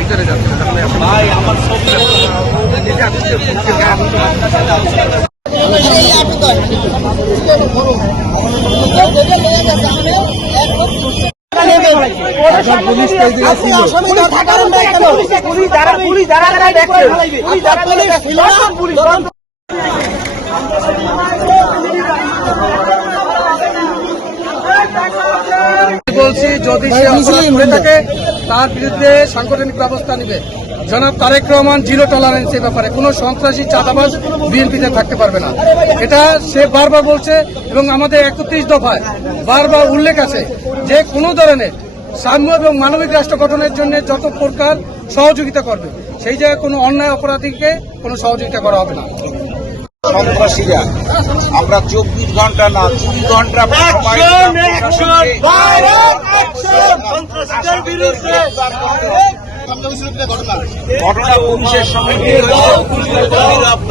ভিতরে যাচ্ছে ভাই আমার সব বলছি, যদি সে অপরাধ করে থাকে তার বিরুদ্ধে সাংগঠনিক ব্যবস্থা নেবে। জনাব তারেক রহমান জিরো টলারেন্স এই ব্যাপারে কোনো সন্ত্রাসী চাঁদাবাজ বিএনপিতে থাকতে পারবে না। এটা সে বারবার বলছে এবং আমাদের 31 দফায় বারবার উল্লেখ আছে যে কোনো ধরনের সাম্য এবং মানবিক রাষ্ট্র গঠনের জন্য যত প্রকার সহযোগিতা করবে, সেই জায়গায় কোনো অন্যায় অপরাধীকে কোনো সহযোগিতা করা হবে না। সন্ত্রাসীরা আমরা 24 ঘন্টা না 2 ঘন্টা ঘটনা পুলিশের সঙ্গে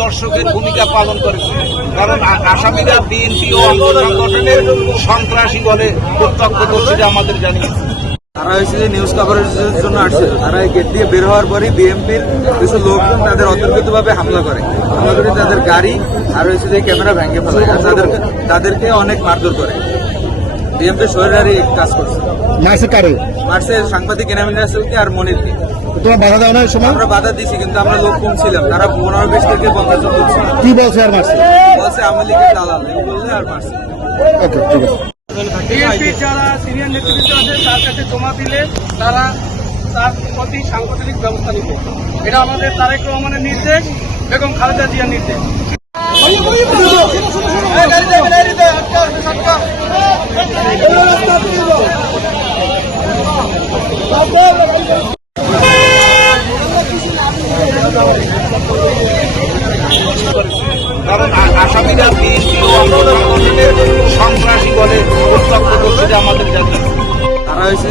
দর্শকের ভূমিকা পালন করেছে, কারণ আসামিরা বিএনপি ও অঙ্গ সংগঠনের সন্ত্রাসী বলে প্রত্যক্ষদর্শীরা আমাদের জানিয়েছে। তারা হয়েছে যে নিউজ কভারেজের জন্য আসছিল। তারা গেট দিয়ে বের হওয়ার পরই বিএনপির কিছু লোকজন তাদের অতর্কিতভাবে হামলা করে তাদের গাড়ি আর হয়েছে যে ক্যামেরা ভেঙে ফেলে, তাদেরকে অনেক মারধর করে। বিএনপির শরীরারি কাজ করছে। মারছে সাংবাদিক এনামিন রাসেলকে আর মনিরকে। তোমার বাধা দাও না সময়? আমরা বাধা দিছি, কিন্তু আমরা লোক কম ছিলাম। তারা 15-20 থেকে 50 জন করছে। কি বলছে আর মারছে? বলছে আওয়ামী লীগের দালাল বললে আর মারছে। ওকে, ঠিক আছে। বিএনপির যারা সিনিয়র নেতৃত্ব আছে তার কাছে জমা দিলে তারা তার প্রতি সাংগঠনিক ব্যবস্থা নিবে। এটা আমাদের তারেক রহমানের নির্দেশ এবং খালেদা জিয়ার নির্দেশ। কারণ আসামিরা বিএনপি ও অঙ্গ সংগঠনের সন্ত্রাসী বলে প্রত্যক্ষদর্শীরা আমাদের জানিয়েছে। তারা হয়েছে